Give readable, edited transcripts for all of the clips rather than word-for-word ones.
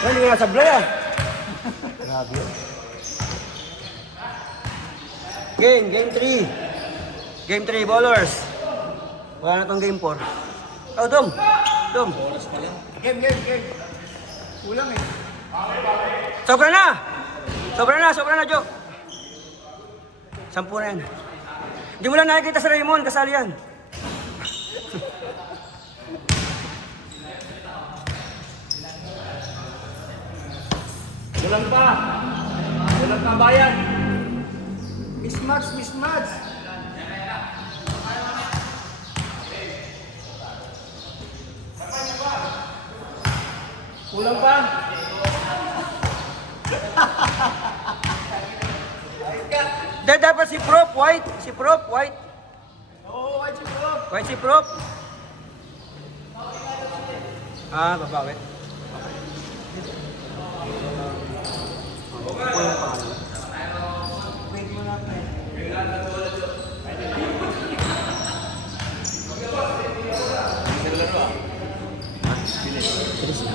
Hindi ko nasablay ah. Grabe yun. Game 3. Game 3, ballers. Wala na tong game 4. Oh, Dom. Oras pa lang. Game. Kulang eh. Sobra na, Jo. 10 na yan. Hindi mo lang nakikita sa Raymond, kasali yan. Kulang pa bayan. Mismatch. Kulang pa. Dapat si Prop, white. Oo, white si Prop. White si Prop. Ah, babawi. Wait mo lang eh. Bilis na.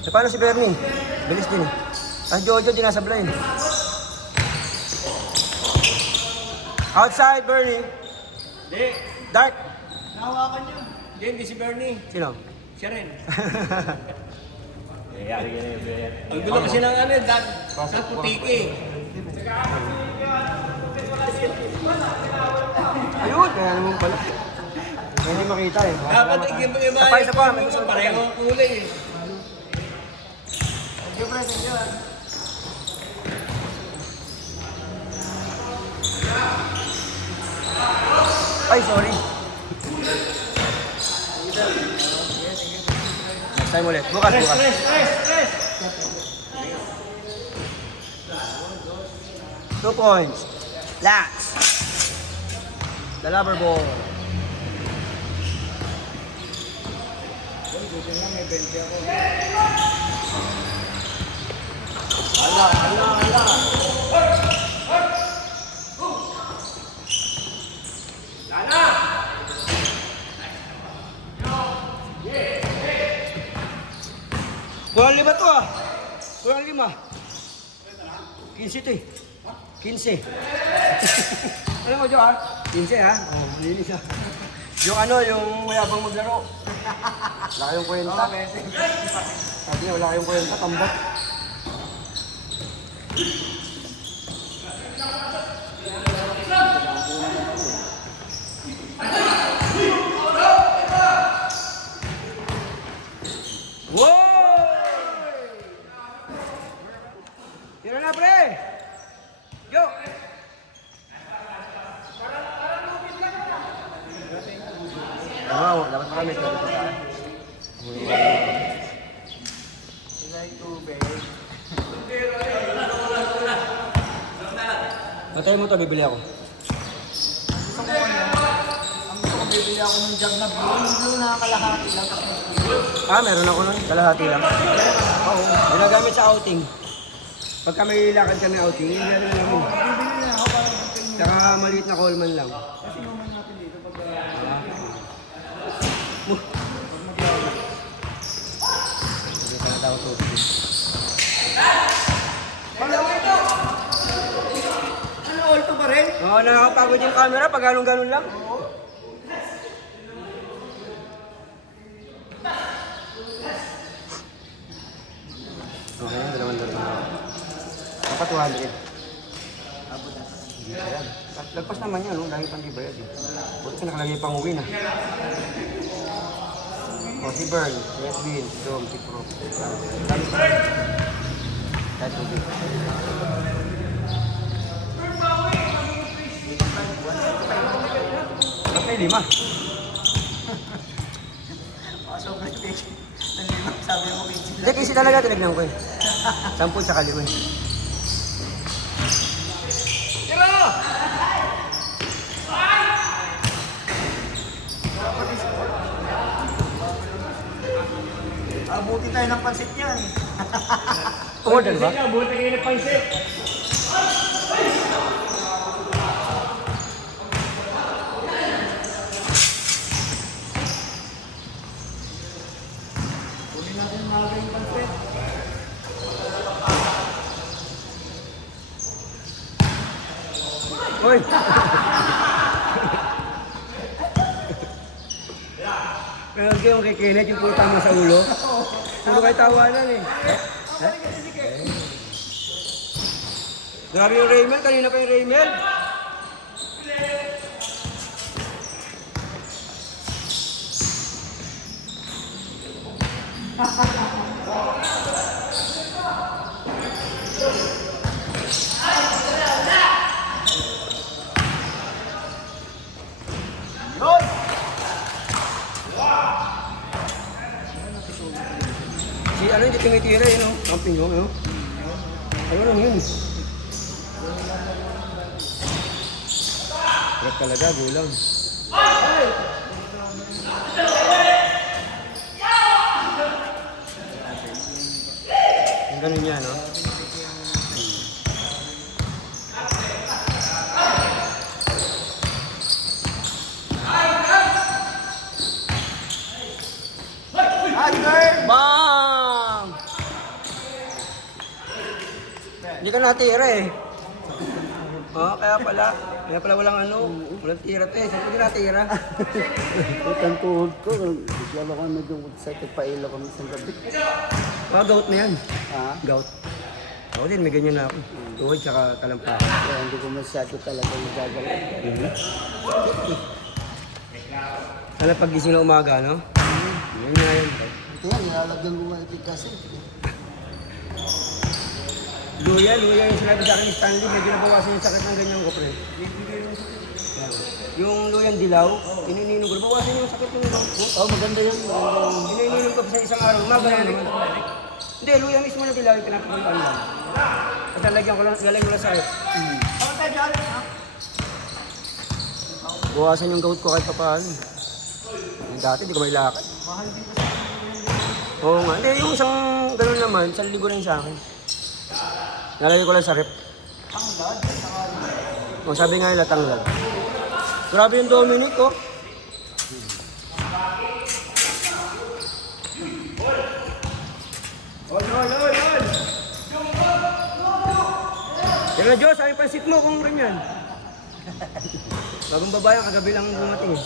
Eh, paano si Bernie? Bilis din eh. Ang Jojo, di nasablay. Outside, Bernie. Hindi. Dark. Nahawakan niya. Hindi si Bernie. Sino? Siya rin. Yari ka na yung Bear. Ang gulo kasi ng ano, sa putiki. Ayun, kaya naman pala. Hindi makita eh. Dapat Isa pa, may susunod pa pareho yan. ang kulay eh. Ay, sorry. Next time ulit. Bukas. Stress. 2 points. Last. The lover ball. Kurang 5 to ah. Kurang 5. 15 to eh. 15. Alam mo, Jo ah? 15 ah. Oh, malinis ah. Yung ano, yung mayabang maglaro. Wala kayong kwenta. Sabi niya, wala kayong kwenta. Tambak. Wow! Tira na, pre! Yo! Dapat makamit. Patay mo to, bibili ako. Bibili ako ng jug na blue na kalahati lang. Ah, meron ako nun. Kalahati lang. Oo. Ginagamit sa outing. Pagka may lakad kami outing, hindi namin namin. Bibili na ako para magtingin. Tsaka maliit na Coleman lang. Kasi naman natin dito pag Hindi ka na daw to. ano, alto pa rin? Oo, nakakapagod yung camera pag ganun-ganun lang. Okay, dalawan. Dapat 200. Hindi ba yan? Lagpas naman yan, no? Dahil pang di ba yan? Buti ka nakalagay pang uwi na. O, si Bern, si Edwin, si Dom, si Pro. Dami pa. Kahit uwi. Ba't may 5? Sobrang page. Sabi mo page. Hindi, kasi talaga tinignan ko eh. 10 sa kaliwa eh. Abuti tayo ng pansit yan. Umorder ba? Buti kayo ng pansit. Kunin natin mga yung pansit. Nanonood kayo kay Kenneth, yung puro tama sa ulo. Puro kayo tawanan eh. Grabe yung Raymel, kanina pa yung Raymel. Si ano yung tumitira yun, no? Camping mo, no? Ano lang yun? Hirap talaga, gulang. Ang ganun niya, no? Bang! Hindi ka natira eh. Oh, kaya pala walang ano, walang tira to eh. Saan ko di natira? Itang tuhod ko. Lalo ko nag-uwag sa tipailo kami sa gabi. Mga gout na yan. Ha? Gout. Ako din, may ganyan na ako. Tuhod tsaka talampakan. Kaya hindi ko masyado talaga nagagalaw. Sana pag-gising na umaga, no? Yan nga yan. Ito yan, nilalagyan ko nga itig kasi. Luya yung sinabi sa akin ni Stanley, medyo nabawasan yung sakit ng ganyan ko, pre. Yung luyang dilaw, iniinom ko. Nabawasan yung sakit ng ibang ko. Oh, maganda yan. Iniinom ko sa isang araw. Umaga na naman. Hindi, luya mismo na dilaw yung pinapakuntaan lang. At lalagyan ko lang sa iyo. Bawasan yung gout ko kahit pa paano. Yung dati, di ko may lakad. Oo nga. Hindi, yung isang gano'n naman, 1,000 rin sa akin. Nalagay ko lang sa rep. O, sabi nga nila, tanglad. Grabe yung Dominic, oh. Ol! Yan na, Diyos, ay pansit mo kung ganyan. Bagong babae, kagabi lang dumating.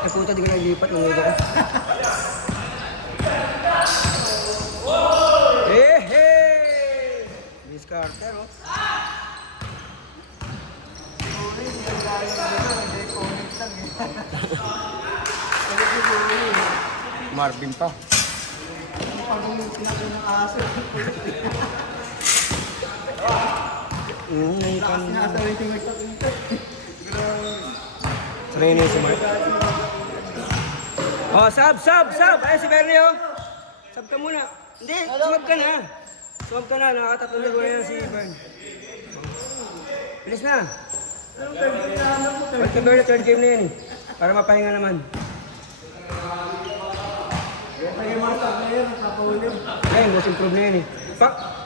Ay puta, di ko naglipat ng ulo ko. Miss Carter, oh. Marvin pa. Sanay na yung si Mark. Oh, sub! Ay, si Bernie, oh. Sub ka muna. Hindi, sumab ka na. Sumab ka na, nakatatlong na yan si Bern. Bilis na. Ba't ka Bern, third game na yan eh. Para mapahinga naman. Ay, most improved na yan eh.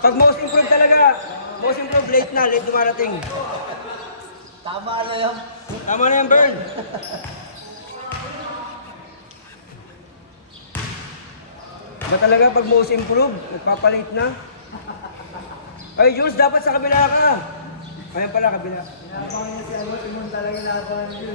Pag most improved talaga, most improved late dumarating. Tama na yan. Tama na yan, Bern. Ba talaga pag most improved, nagpapalit na? Ay, Jules, dapat sa kabila ka. Ayan pala, kabila. Inabangan niya si Amo, Timon talaga inabangan niya.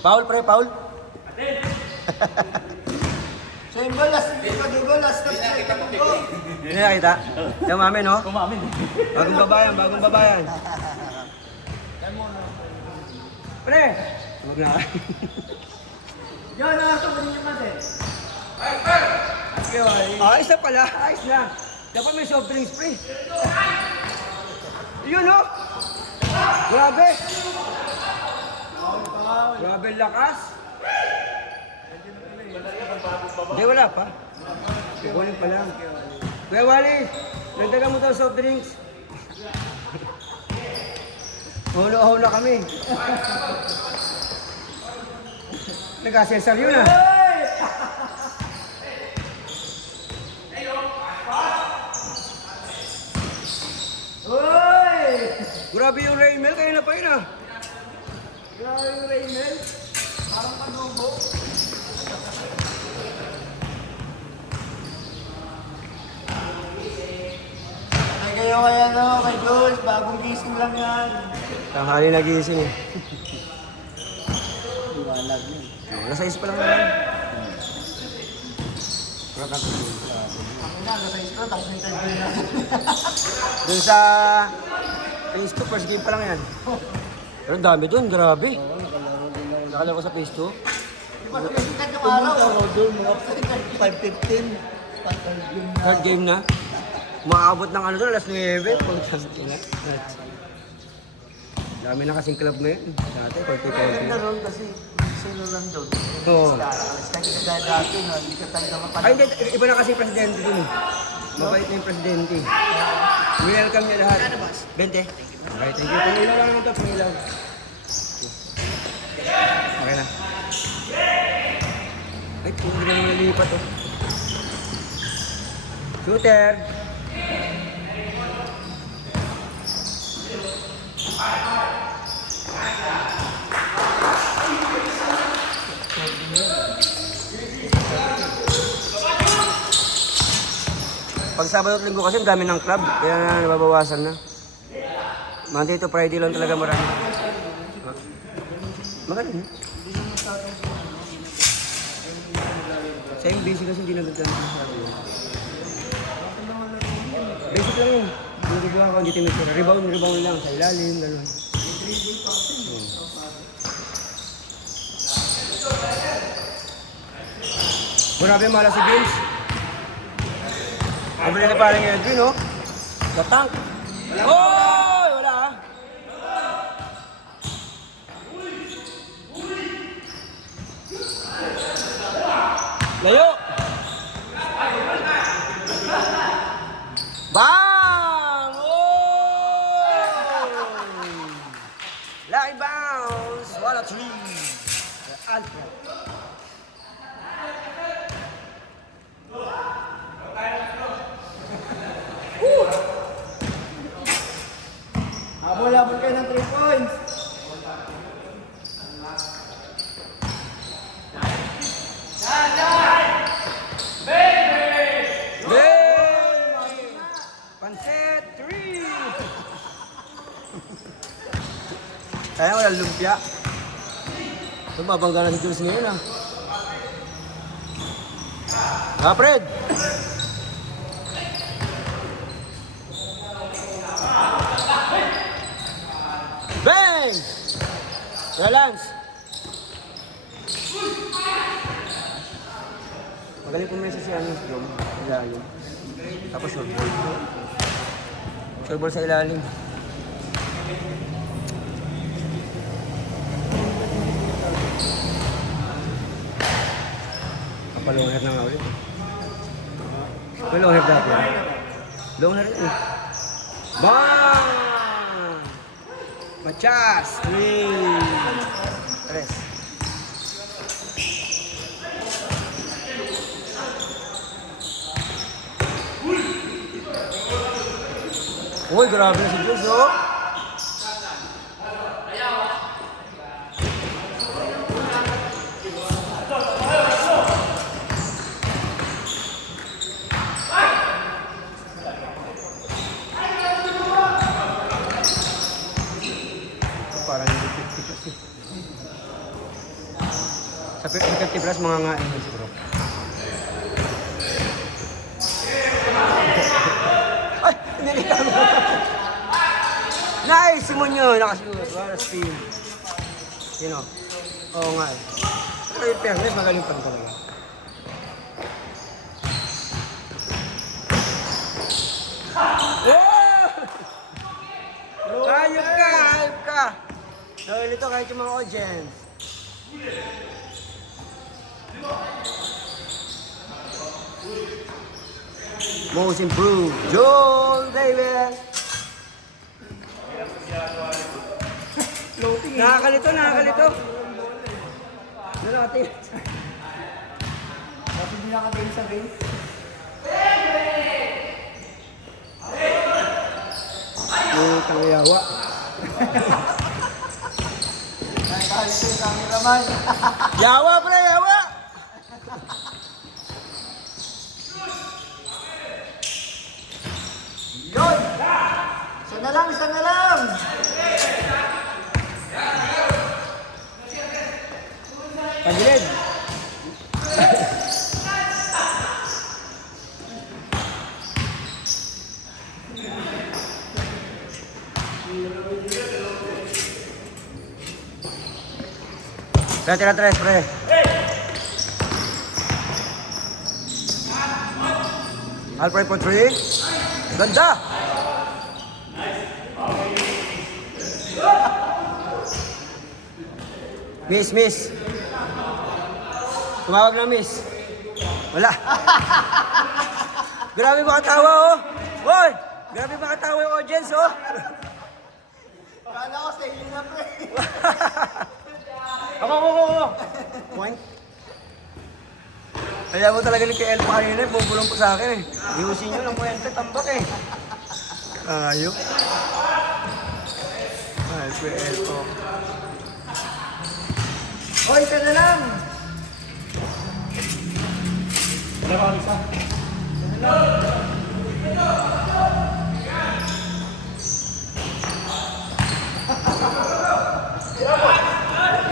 Paul, pre, Paul. Symbol, last na nakita ko. Hindi nakita? Yung mami, no? Kumamin. Bagong babayan. Pre! Huwag na. Yan, nakasabay niyo man eh. Ayos na pala, ayos na. Dapat may soft drinks, pre. Yun, no? Grabe. Grabe lakas. Hindi, wala pa. Kukunin pa lang. Kuya Wally, nagdagan mo daw soft drinks. Hulo-hulo kami. Nag-asesar yun ah. Grabe yung Raymel, kayo na pa yun ah. Grabe yung Raymel. Parang panubo. Ay kayo kaya no, kay Jules, bagong gising lang yan. Tanghali nagising eh. Liwanag yun. Alas 6 pa lang naman. Ako na, nasa isko, tapos interview na. Doon sa phase 2, first game pa lang yan. Pero ang dami doon, grabe. Oo, nakalaro din ako. Nakalaro ko sa phase 2. Sikat yung araw. Pumunta doon, mga 5:15. Third game na. Third game na. Maabot ng ano doon, alas 9. Pagkas ina. Dami na kasing club ngayon. Dati, Ay, 40-40. naroon kasi sino lang doon. Oo. Kasi kaya dati, no, hindi ka tayo Ay, hindi. Iba na kasi yung presidente dun eh. Mabait na yung presidente. Welcome niya lahat. 20. Okay, thank you. Pangilaw lang naman ito, pangilaw. Okay na. Ay, kung hindi na naman nalipat oh. Shooter! Pag Sabado at Linggo kasi ang dami ng club, kaya nababawasan na. Monday to Friday lang talaga marami. Magaling. Sa yung basic kasi hindi nagaganda masyado. Basic lang yun. Hindi ko ako, hindi timis. Rebound lang sa ilalim, gano'n. Grabe mala si Vince. Mabili na parang Edwin, no? The tank. Oy! Wala ah. Layo! Bang! Oh! Lucky bounce! What a three! Alfred. Habol kayo ng 3 points. Panset 3! Kaya wala lumpia. Tumabangga na si Jules ngayon ah. Ah, Fred! Bang! Lance! Magaling pumesa si ano si Jom. Ilalim. Tapos short ball. Short ball sa ilalim. Kapalong hair na nga ulit. Kapalong hair dati. Long hair eh. Bang! Machas! 3! 3. Uy, grabe na si Jules, oh! Parang hindi 50 plus eh. Sa 50 plus, mga nga eh, siguro. Ay! Hindi ka mo! Nice! Simonyo! Nakasuot. What a spin. Sino? Oo nga eh. Pero yung fairness, magaling pa rin talaga. Oh! Ayop ka! Ayop ka! Dahil ito kahit yung mga audience. Most improved, Joel Davis! Nakakalito, nakakalito! Ano natin? Bakit hindi nakatayo sa ring? Yung tangyawa. Nakakalit yung cameraman. Yawa, pre, yawa! Yun! Isa na lang, isa na lang! Pagilid. Tira, tres, pre. Alfred for 3. Ganda! Miss. Tumawag na miss. Wala. Grabe makatawa, oh. Hoy! Grabe makatawa yung audience, oh. Kala ko sa inyo na, pre. Ako. Point. Kaya mo talaga ni K.L. pa kanina, bubulong po sa akin eh. Iusin nyo ng kwente, tambak eh. Ayok. Ay, K.L. po. Hoy, isa na lang!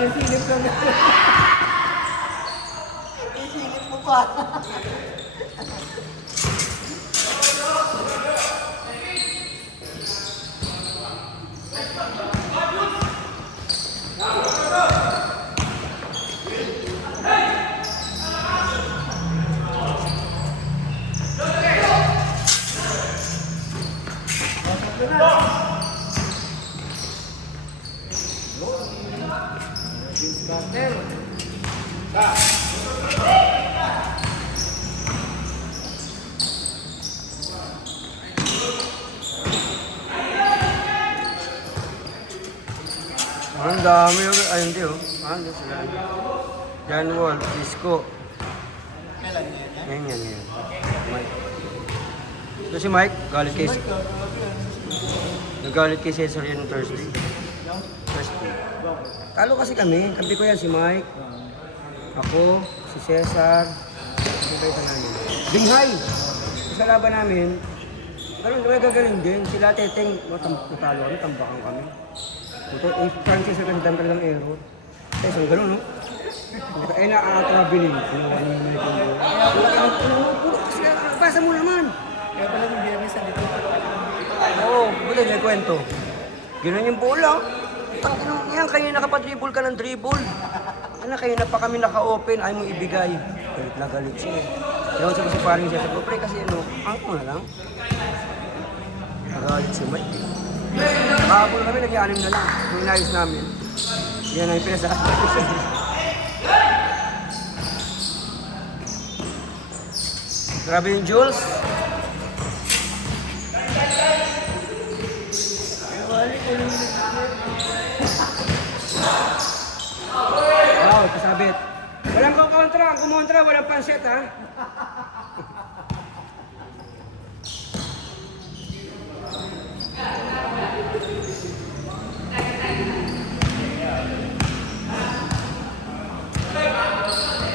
Isilip lang na. Isilip mo pa. Ang dami yung, ayun di oh. Ano sila? John Wall, Disco. Kailan yan? Yan. Mike. Ito si Mike, galit kay... Nagalit kay Cesar yun Thursday. Talo kasi kami. Kampi ko yan si Mike. Ako, si Cesar. Ito pa isa namin. Binghay! Sa laban namin, gagaling din. Sila Teteng, natalo kami, tambakan kami. Ito, yung Francis sa kandidan talagang aero. Kaya isang gano'n, no? Eh, nakakabiling. Basa mo naman! Kaya pala yung biyernes sa dito. Oo, buti may kwento. Gano'n yung bola. Yan, kayo nakapadribble ka ng dribble. Ano, kayo na pa kami naka-open, ayaw mo ibigay. Galit na galit siya eh. Kaya sa paring siya sa pre kasi ano, ang mo na lang. Nagalit si Mike. Nakakapul kami, nag-ianim na lang. Kung inayos namin. Yan ang pinasa. Grabe yung Jules. Wow, kasabit. Walang kontra, ang kumontra, walang panset ha.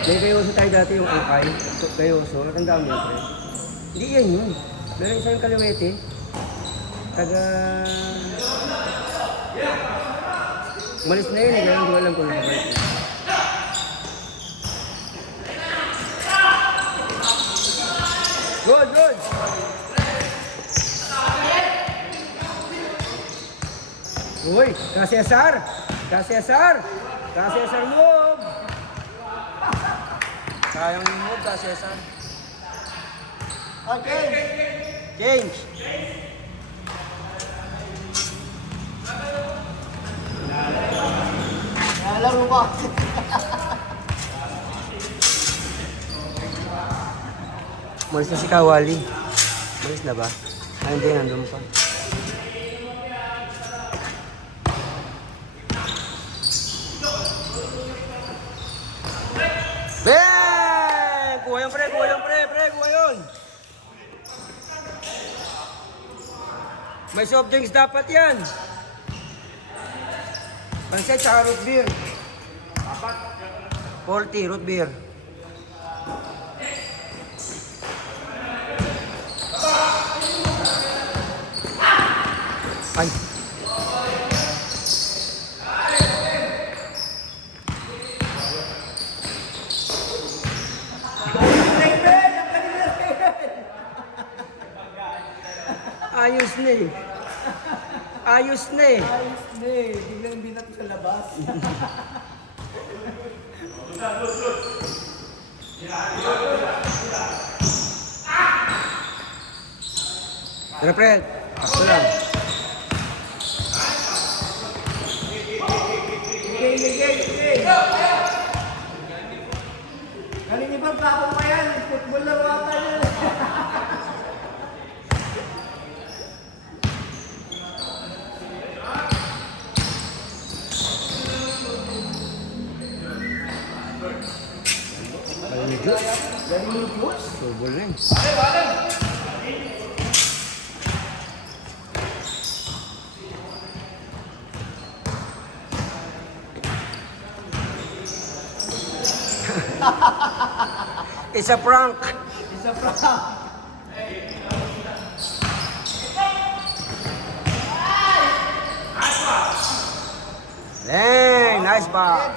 May gayoso tayo dati yung angkay. Gayoso, natandaan mo yun, pre? Hindi yan yun. Meron isang kaliwete. Taga... Umalis na yun eh, kaya hindi ko alam kung nakabalik. Good! Uy, Ka-Cesar move! Sayang yung move, Ka-Cesar. Okay. Change! Nalaro ba? Umalis na si Kawali. Umalis na ba? Ah, hindi, nandun pa. Bang! Kuha yun, pre! Kuha yun! May soft drinks dapat yan! Pansit tsaka root beer. 40 root beer. Ay. Ayos na eh. Ayos na eh. Ayos na eh. Biglang binato sa labas. Tara, Fred. Ako lang. Ligay. Galing ibang plato pa yan. Football lang wata yan. Galing ni Diyos. Galing yung Diyos. Subol na eh. It's a prank. Isa pa. Dang, nice ball.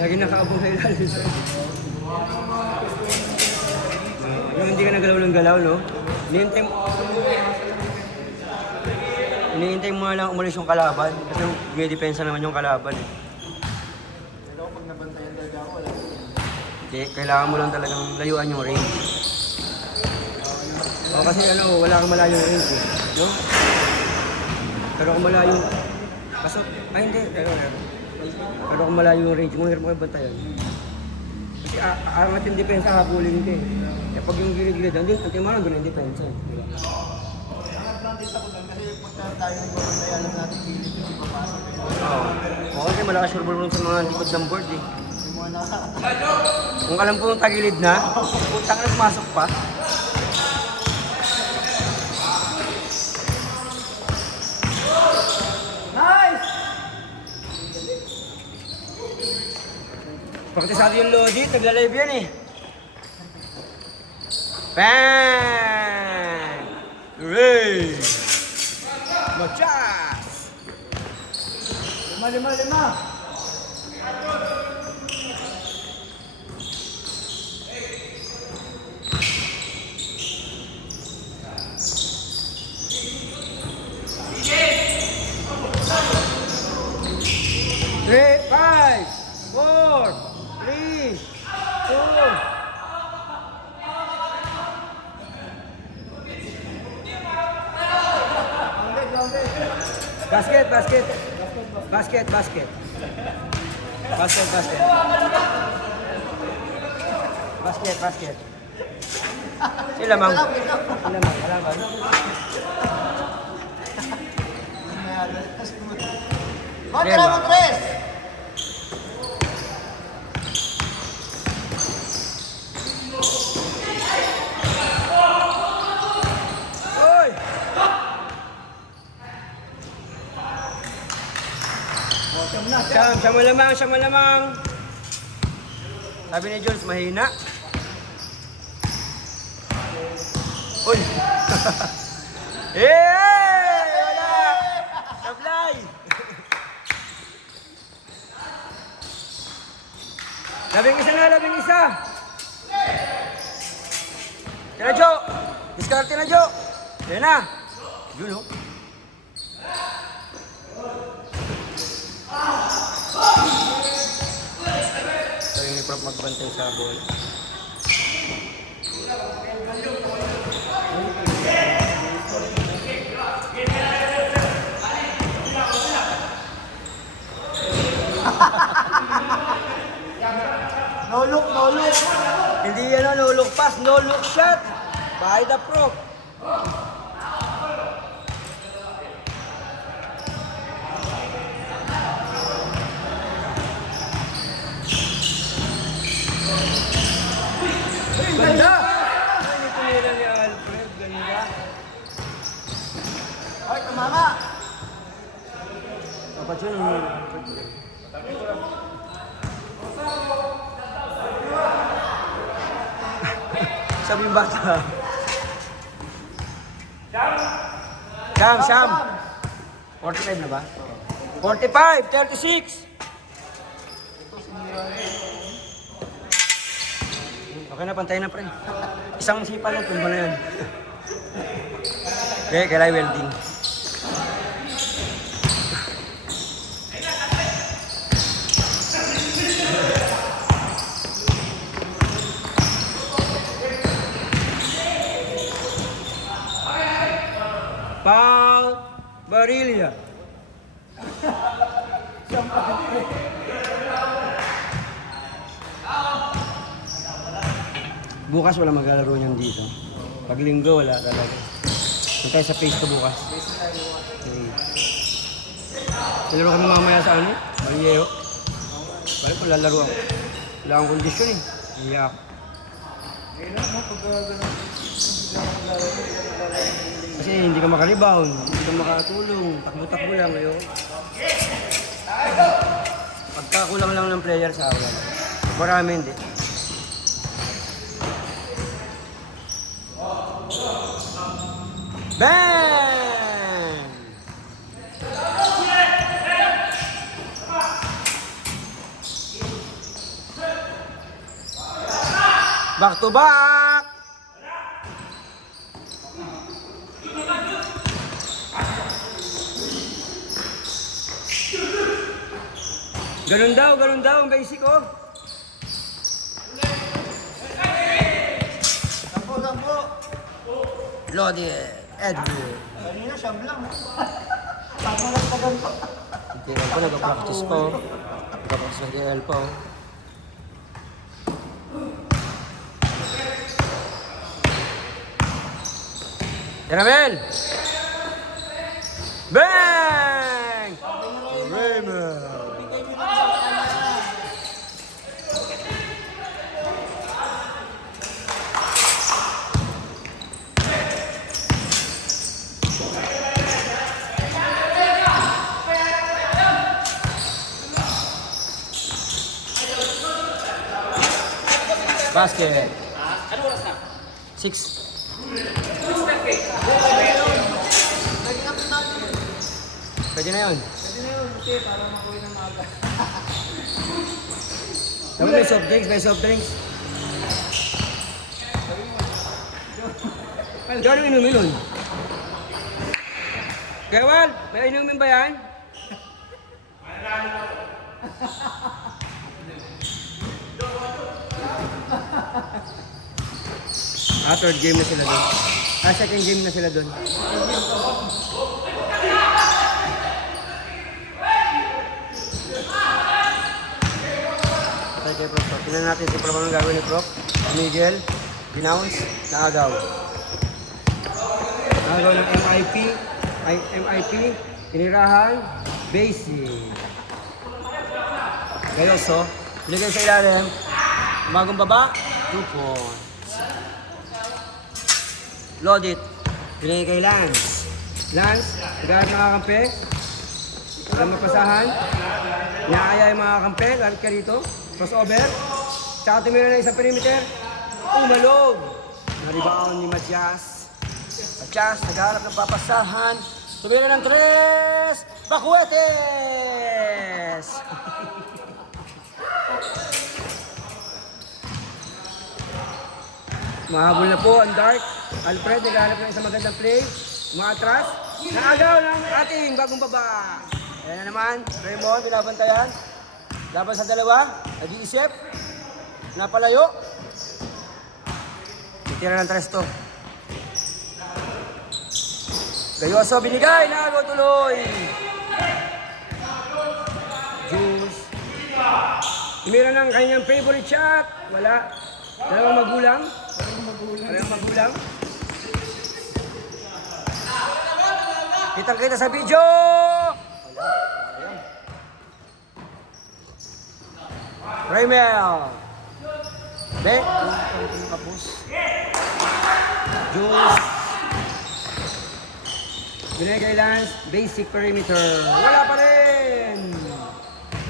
Lagi nakaabong sa ilalim sa yung hindi ka nagalaw ng galaw, no? Hinihintay mo nga lang umalis yung kalaban kasi may depensa naman yung kalaban eh. Pero pag nabantayan talaga ako, wala. Hindi, kailangan mo lang talagang layuan yung range. O kasi ano, wala kang malayong range eh, no? Pero kung malayo, kaso, ay hindi, pero kung malayo yung range mo, hirap mo bantayan. Kasi aangat yung depensa, habulin ka eh. Kaya pag yung gilid-gilid, antay mo lang doon yung depensa. Diba? Ang advantage ako lang kasi pagka tayo nagbabantayan, alam natin pilit yung ipapasok. Oo, kasi malakas yung bulbul sa mga likod ng board eh. Yung mga nasa Kung alam ko yung tagilid na, putang na pumasok pa. Nice! Praktisado yung Lodi, nagla-live yan eh. Bang! Hooray! Machas! 5. Three, 5, 4, 3, 2, basket. Sila mang. Kalaban. Kontra mo, Tres! Oy! Siya malamang. Sabi ni Jules, mahina. Uy! Wala! Sablay! Labing isa! Tira, Jo! Diskarte na, Jo! Yan na! Yun, oh. Ito yung iprop magbantay sa ball. No look. Hindi yan, no look pa. Bukas, no look shot by the pro. Ganda! Ay, may tumira ni Alfred. Ganda. Ay, tumama! Dapat yun ni Alfred. Sabi yung bata. Siyam. 45 na ba? 45, 36. Okay na, pantay na pre. Isang sipa lang, tumba na yan. Okay, kailangan welding. Paul Barilla. Bukas wala maglalaro niyan dito. Pag linggo wala talaga. Punta sa face ko bukas. Okay. Lalaro kami mamaya sa ano? Balyeho. Balik ko lalaro ako. Wala akong kondisyon eh. Iyak. Kasi hindi ka makarebound, hindi ka makatulong, takbo-takbo lang kayo. Pagkakulang lang ng player sa akin. Marami hindi. Bang! Back to back! Ganun daw, ang basic oh. Sampo! Lodi, Edwin. Kanina siyam lang. Sampo lang pa ganito. Tingnan ko, nag-practice pa oh. Nag-practice ng DL pa oh. Yanabel! Bang! Raymond! Basket. Ano oras na? 6. Pwede na yun. Kasi para makuha ng maga. Sabi may soft drinks. Gano'ng inumin nun? Kewal, may inumin ba yan? Third game na sila doon. Second game na sila doon. Patay kay Prof. Tingnan natin si Prof. Anong gagawin ni Prof. Miguel, denounce, naagaw. Naagaw ng MIP, tinirahan, basic. Gayoso, binigay sa ilalim, bagong baba, 2 points. Load it. Binigay kay Lance. Lance, naghahanap ng kakampi. Walang mapasahan. Inaaya yung mga kakampi. Lapit ka rito. Crossover. Tsaka tumira na isang perimeter. Umalog. Na-rebound ni Matias. Matias, naghahanap ng papasahan. Tumira ng 3. Bakuetes! Mahabol na po ang Dark. Alfred, naghahanap ng isang magandang play. Umaatras. Naagaw ng ating bagong baba. Ayan na naman. Raymond, binabantayan. Laban sa dalawa. Nag-iisip. Napalayo. Titira ng 3 to. Gayoso, binigay. Naagaw tuloy. Jules. Tumira ng kanyang favorite shot. Wala. Dalawang magulang. Parehong magulang. Kitang-kita sa video! Raymel. Bek. Kapus. Jules. Binigay Lance. Basic perimeter. Wala pa rin.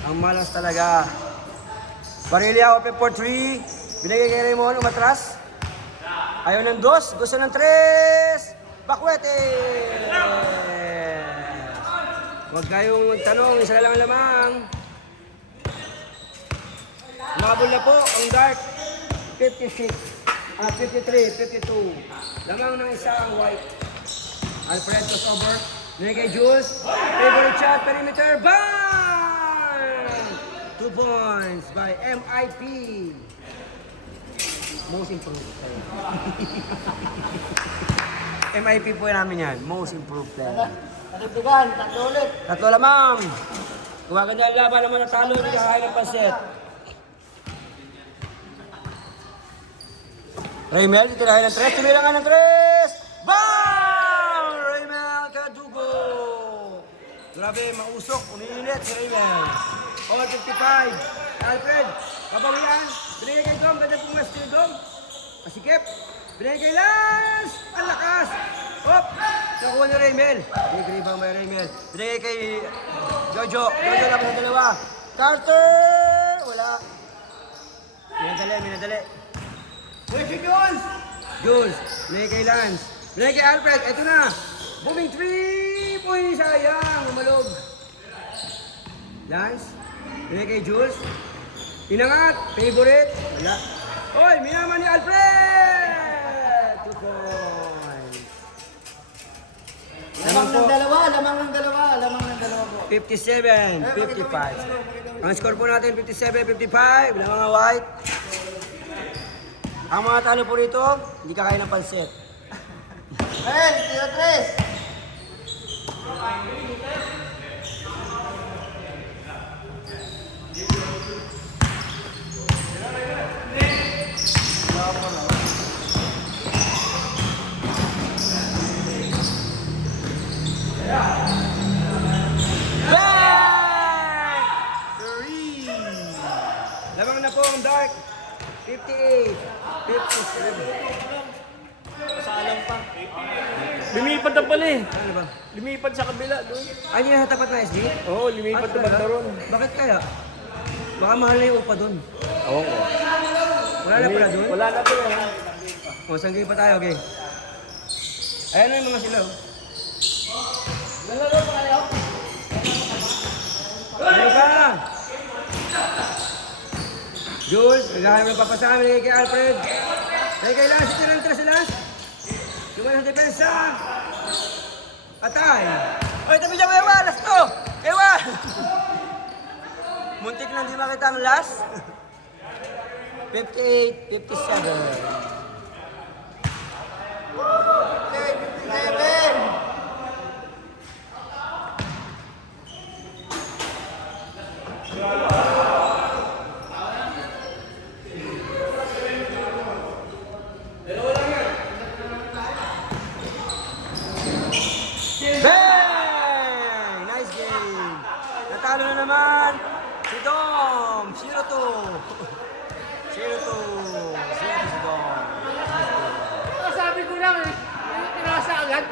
Ang malas talaga. Barilla open for 3. Binigay kay Raymond. Umatras. Ayaw ng 2. Gusto ng 3. Bakwete. Huwag kayong magtanong. Isa na lang ang lamang. Umabol na po ang Dark 56, 53, 52. Lamang ng isa ang white. Alfred was over. Binigay kay Jules. Favorite shot, perimeter, bang! 2 points by MIP. Most improved player. MIP po namin yan. Most improved player. Nalipigan, tatlo ulit. Tatlo lamang. Kung maganda ang laban naman natalo, hindi kakain ng pansit. Raymel, titirahin ng 3. Tumilangan ng 3. Bang! Raymel Cadugo. Grabe, mausok. Umiinit si Raymel. Over 55. Alfred, kabawian. Binigay kay Dom. Ganda pong mas kay Dom. Masikip. Binigay kay Lance. Ang lakas. Hop! Nakuha ni Raymel. Binigay ba may Raymel? Binigay kay Jojo. Jojo lang sa dalawa. Carter! Wala. Minadali. Where's si Jules? Jules. Binigay kay Lance. Binigay kay Alfred. Ito na. Booming 3 points. Sayang. Umalog. Lance. Binigay kay Jules. Inangat. Favorite. Wala. Oy, minaman ni Alfred. 2 points. Lamang ng dalawa po. 57, 55. Ang score po natin, 57, 55. Wala mga white. Ang mga talo po rito, hindi kakain ng pansit. Hey, tira tres. Bang! 3! Lamang na po ang Dark. 58, 57. Masalang pa. Lumipad na pala eh. Ano ba? Lumipad sa kabila doon. Ay, hindi na tapat na SD? Oo, lumipad na banda ron. Bakit kaya? Baka mahal na yung upa doon. Oo ko. Wala na pala doon? Wala na to eh. O, sanggay pa tayo, okay? Ayan na yung mga sila. oh. Lalaro pa kayo? Ano ka? Jules, naghahanap ng papasama, nagay kay Alfred. Nagay kay Lance, tirang-tira sila. Lumayan ang depensa. Atay. Oy, tabi dyan mo, Ewa, last to. Ewa! Muntik na hindi makita ang last. 58, 57. Okay, 57. Bang! Nice game. Natalo na naman si Dom. 0-2. 0-2. 0-2 si Dom. Sabi ko lang eh, tinasa agad.